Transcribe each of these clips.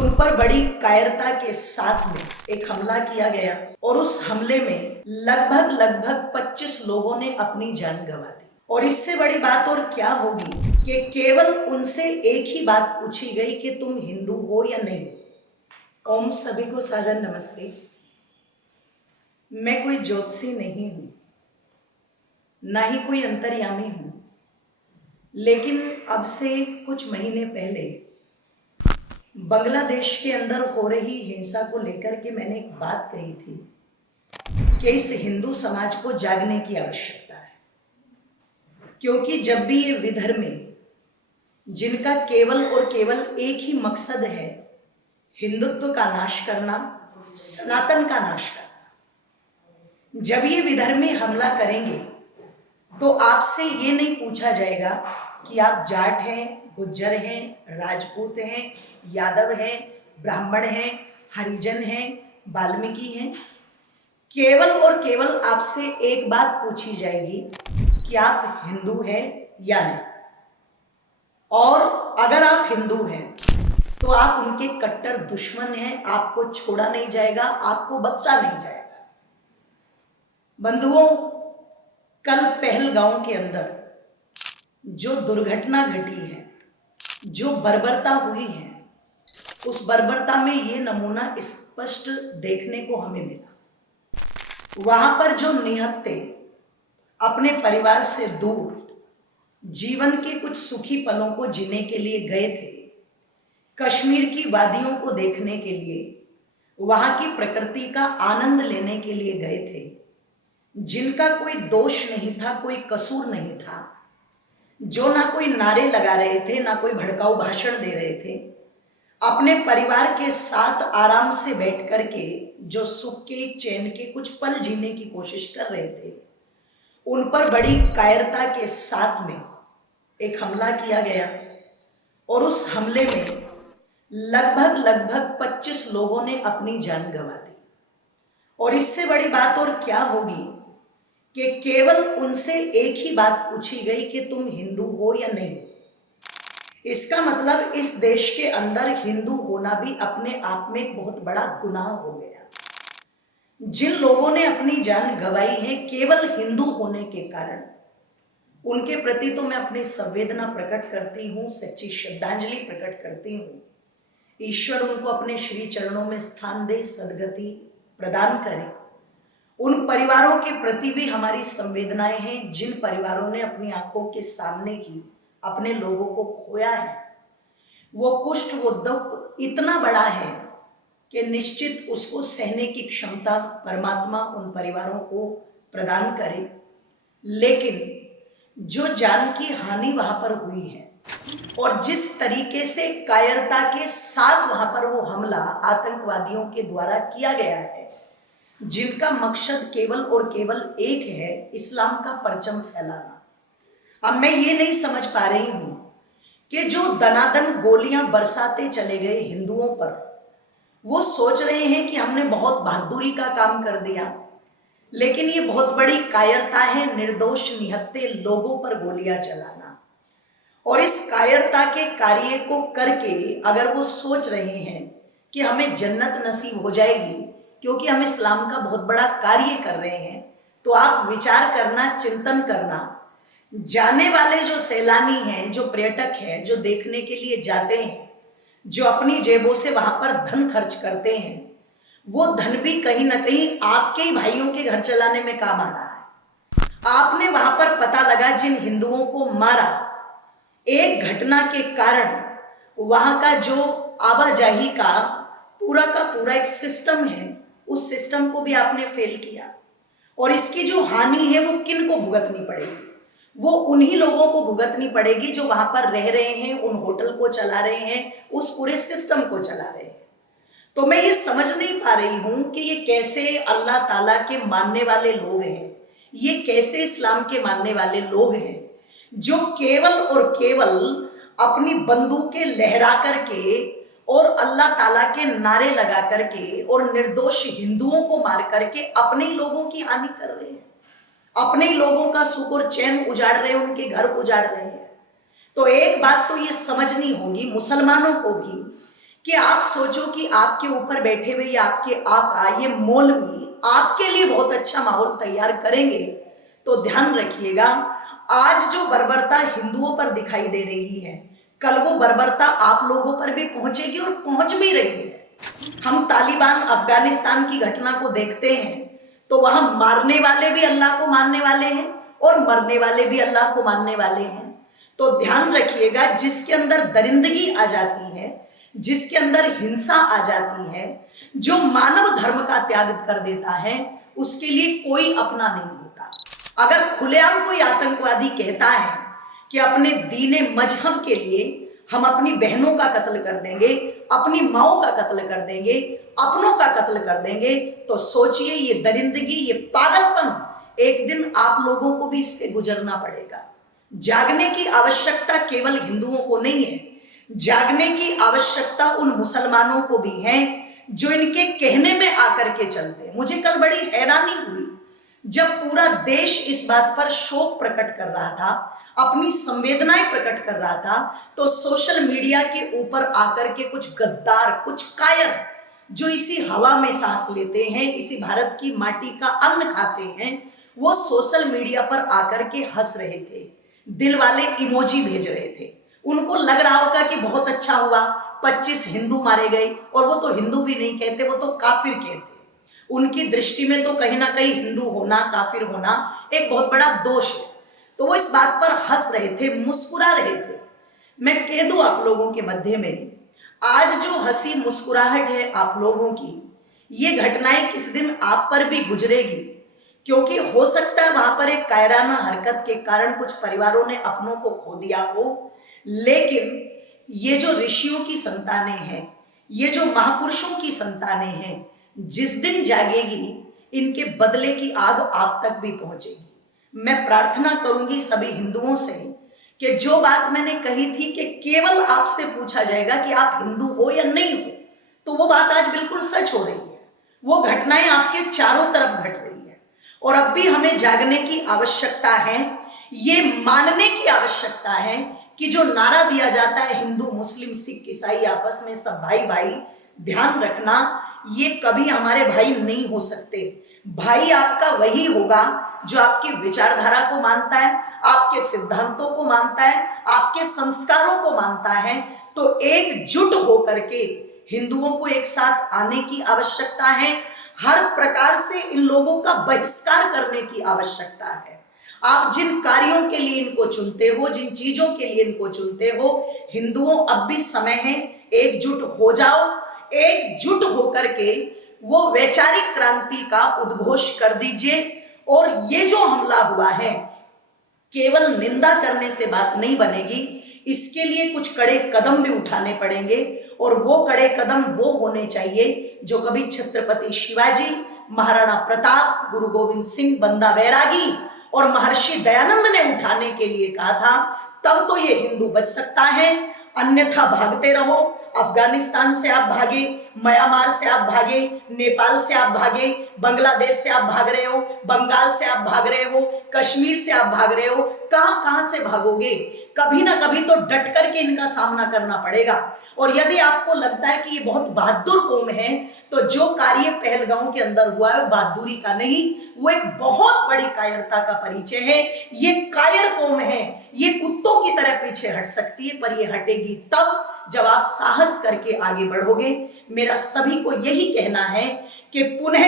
उन पर बड़ी कायरता के साथ में एक हमला किया गया और उस हमले में लगभग 25 लोगों ने अपनी जान गंवा दी। और इससे बड़ी बात और क्या होगी कि केवल उनसे एक ही बात पूछी गई कि तुम हिंदू हो या नहीं। ओम सभी को सादर नमस्ते। मैं कोई ज्योतिषी नहीं हूं, ना ही कोई अंतर्यामी हूं, लेकिन अब से कुछ महीने पहले बांग्लादेश के अंदर हो रही हिंसा को लेकर के मैंने एक बात कही थी कि इस हिंदू समाज को जागने की आवश्यकता है, क्योंकि जब भी ये विधर्मी जिनका केवल और केवल एक ही मकसद है हिंदुत्व का नाश करना, सनातन का नाश करना, जब ये विधर्मी हमला करेंगे तो आपसे ये नहीं पूछा जाएगा कि आप जाट हैं, गुज्जर हैं, राजपूत हैं, यादव हैं, ब्राह्मण हैं, हरिजन हैं, वाल्मीकि हैं। केवल और केवल आपसे एक बात पूछी जाएगी कि आप हिंदू हैं या नहीं। और अगर आप हिंदू हैं तो आप उनके कट्टर दुश्मन हैं, आपको छोड़ा नहीं जाएगा, आपको बख्शा नहीं जाएगा। बंधुओं, कल पहलगांव के अंदर जो दुर्घटना घटी है, जो बर्बरता हुई है, उस बर्बरता में ये नमूना स्पष्ट देखने को हमें मिला। वहां पर जो निहत्थे अपने परिवार से दूर जीवन के कुछ सुखी पलों को जीने के लिए गए थे, कश्मीर की वादियों को देखने के लिए, वहां की प्रकृति का आनंद लेने के लिए गए थे, जिनका कोई दोष नहीं था, कोई कसूर नहीं था, जो ना कोई नारे लगा रहे थे, ना कोई भड़काऊ भाषण दे रहे थे, अपने परिवार के साथ आराम से बैठ कर के जो सुख के, चैन के कुछ पल जीने की कोशिश कर रहे थे, उन पर बड़ी कायरता के साथ में एक हमला किया गया और उस हमले में लगभग 25 लोगों ने अपनी जान गंवा दी। और इससे बड़ी बात और क्या होगी कि केवल उनसे एक ही बात पूछी गई कि तुम हिंदू हो या नहीं। इसका मतलब इस देश के अंदर हिंदू होना भी अपने आप में एक बहुत बड़ा गुनाह हो गया। जिन लोगों ने अपनी जान गंवाई है केवल हिंदू होने के कारण, उनके प्रति तो मैं अपनी संवेदना प्रकट करती हूँ, सच्ची श्रद्धांजलि प्रकट करती हूँ। ईश्वर उनको अपने श्री चरणों में स्थान दे, सद्गति प्रदान करे। उन परिवारों के प्रति भी हमारी संवेदनाएं हैं जिन परिवारों ने अपनी आंखों के सामने ही अपने लोगों को खोया है। वो कुष्ठ, वो दुख इतना बड़ा है कि निश्चित उसको सहने की क्षमता परमात्मा उन परिवारों को प्रदान करे। लेकिन जो जान की हानि वहां पर हुई है और जिस तरीके से कायरता के साथ वहां पर वो हमला आतंकवादियों के द्वारा किया गया है, जिनका मकसद केवल और केवल एक है, इस्लाम का परचम फैलाना। अब मैं ये नहीं समझ पा रही हूं कि जो दनादन गोलियां बरसाते चले गए हिंदुओं पर, वो सोच रहे हैं कि हमने बहुत बहादुरी का काम कर दिया, लेकिन ये बहुत बड़ी कायरता है निर्दोष निहत्थे लोगों पर गोलियां चलाना। और इस कायरता के कार्य को करके अगर वो सोच रहे हैं कि हमें जन्नत नसीब हो जाएगी क्योंकि हम इस्लाम का बहुत बड़ा कार्य कर रहे हैं, तो आप विचार करना, चिंतन करना। जाने वाले जो सैलानी हैं, जो पर्यटक हैं, जो देखने के लिए जाते हैं, जो अपनी जेबों से वहां पर धन खर्च करते हैं, वो धन भी कहीं ना कहीं आपके ही भाइयों के घर चलाने में काम आ रहा है। आपने वहां पर पता लगा जिन हिंदुओं को मारा, एक घटना के कारण वहां का जो आवाजाही का पूरा एक सिस्टम है, उस सिस्टम को भी आपने फेल किया। और इसकी जो हानि है वो किन को भुगतनी पड़ेगी? वो उन्हीं लोगों को भुगतनी पड़ेगी जो वहां पर रह रहे हैं, उन होटल को चला रहे हैं, उस पूरे सिस्टम को चला रहे हैं। तो मैं ये समझ नहीं पा रही हूं कि ये कैसे अल्लाह ताला के मानने वाले लोग हैं, ये कैसे इस्लाम के मानने वाले लोग हैं जो केवल और केवल अपनी बंदूकें लहरा करके और अल्लाह ताला के नारे लगा करके और निर्दोष हिंदुओं को मार करके अपने ही लोगों की हानि कर रहे हैं, अपने ही लोगों का सुख और चैन उजाड़ रहे हैं, उनके घर उजाड़ रहे हैं। तो एक बात तो ये समझनी होगी मुसलमानों को भी कि आप सोचो कि आपके ऊपर बैठे हुए या आपके आका ये मौलवी आपके लिए बहुत अच्छा माहौल तैयार करेंगे, तो ध्यान रखिएगा आज जो बर्बरता हिंदुओं पर दिखाई दे रही है, कल वो बर्बरता आप लोगों पर भी पहुंचेगी और पहुंच भी रही है। हम तालिबान अफगानिस्तान की घटना को देखते हैं तो वहां मारने वाले भी अल्लाह को मानने वाले हैं और मरने वाले भी अल्लाह को मानने वाले हैं। तो ध्यान रखिएगा जिसके अंदर दरिंदगी आ जाती है, जिसके अंदर हिंसा आ जाती है, जो मानव धर्म का त्याग कर देता है, उसके लिए कोई अपना नहीं होता। अगर खुलेआम कोई आतंकवादी कहता है कि अपने दीने मजहब के लिए हम अपनी बहनों का कत्ल कर देंगे, अपनी माओ का कत्ल कर देंगे, अपनों का कत्ल कर देंगे, तो सोचिए ये दरिंदगी, ये पागलपन एक दिन आप लोगों को भी इससे गुजरना पड़ेगा। जागने की आवश्यकता केवल हिंदुओं को नहीं है, जागने की आवश्यकता उन मुसलमानों को भी है जो इनके कहने में आकर के चलते हैं। मुझे कल बड़ी हैरानी हुई जब पूरा देश इस बात पर शोक प्रकट कर रहा था, अपनी संवेदनाएं प्रकट कर रहा था, तो सोशल मीडिया के ऊपर आकर के कुछ गद्दार, कुछ कायर जो इसी हवा में सांस लेते हैं, इसी भारत की माटी का अन्न खाते हैं, वो सोशल मीडिया पर आकर के हंस रहे थे, दिल वाले इमोजी भेज रहे थे। उनको लग रहा होगा कि बहुत अच्छा हुआ, 25 हिंदू मारे गए, और वो तो हिंदू भी नहीं कहते, वो तो काफिर कहते। उनकी दृष्टि में तो कहीं ना कहीं हिंदू होना, काफिर होना एक बहुत बड़ा दोष है। तो वो इस बात पर हंस रहे थे, मुस्कुरा रहे थे। मैं कह दूं आप लोगों के मध्य में, आज जो हंसी मुस्कुराहट है आप लोगों की, ये घटनाएं किस दिन आप पर भी गुजरेगी, क्योंकि हो सकता है वहां पर एक कायराना हरकत के कारण कुछ परिवारों ने अपनों को खो दिया हो, लेकिन ये जो ऋषियों की संतानें हैं, ये जो महापुरुषों की संतानें हैं, जिस दिन जागेगी इनके बदले की आग आप तक भी पहुंचेगी। मैं प्रार्थना करूंगी सभी हिंदुओं से कि जो बात मैंने कही थी कि केवल आपसे पूछा जाएगा कि आप हिंदू हो या नहीं हो, तो वो बात आज बिल्कुल सच हो रही है। वो घटनाएं आपके चारों तरफ घट रही है और अब भी हमें जागने की आवश्यकता है, ये मानने की आवश्यकता है कि जो नारा दिया जाता है हिंदू मुस्लिम सिख ईसाई आपस में सब भाई भाई, ध्यान रखना ये कभी हमारे भाई नहीं हो सकते। भाई आपका वही होगा जो आपकी विचारधारा को मानता है, आपके सिद्धांतों को मानता है, आपके संस्कारों को मानता है। तो एकजुट होकर के हिंदुओं को एक साथ आने की आवश्यकता है, हर प्रकार से इन लोगों का बहिष्कार करने की आवश्यकता है। आप जिन कार्यों के लिए इनको चुनते हो, जिन चीजों के लिए इनको चुनते हो, हिंदुओं अब भी समय है, एकजुट हो जाओ। एकजुट होकर के वो वैचारिक क्रांति का उद्घोष कर दीजिए। और ये जो हमला हुआ है, केवल निंदा करने से बात नहीं बनेगी, इसके लिए कुछ कड़े कदम भी उठाने पड़ेंगे। और वो कड़े कदम वो होने चाहिए जो कभी छत्रपति शिवाजी, महाराणा प्रताप, गुरु गोविंद सिंह, बंदा बैरागी और महर्षि दयानंद ने उठाने के लिए कहा था। तब तो ये हिंदू बच सकता है, अन्यथा भागते रहो। अफगानिस्तान से आप भागे, म्यांमार से आप भागे, नेपाल से आप भागे, बांग्लादेश से आप भाग रहे हो, बंगाल से आप भाग रहे हो, कश्मीर से आप भाग रहे हो, कहां कहां से भागोगे? कभी ना कभी तो डट करके इनका सामना करना पड़ेगा। और यदि आपको लगता है कि ये बहुत बहादुर कौम है, तो जो कार्य पहलगांव के अंदर हुआ है वो बहादुरी का नहीं, वो एक बहुत बड़ी कायरता का परिचय है। ये कायर कौम है, ये कुत्तों की तरह पीछे हट सकती है, पर ये हटेगी तब जब आप साहस करके आगे बढ़ोगे। मेरा सभी को यही कहना है कि पुनः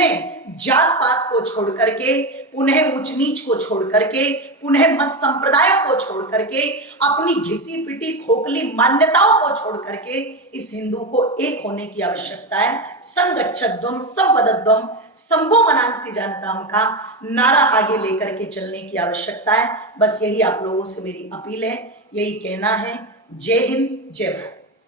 जात पात को छोड़ करके, पुनः ऊंच नीच को छोड़ करके, पुनः मत संप्रदायों को छोड़ करके, अपनी घिसी पिटी खोखली मान्यताओं को छोड़ करके इस हिंदू को एक होने की आवश्यकता है। संगच्छध्वम संवदध्वम संभो मनांसी जानताम का नारा आगे लेकर के चलने की आवश्यकता है। बस यही आप लोगों से मेरी अपील है, यही कहना है। जय हिंद, जय भारत।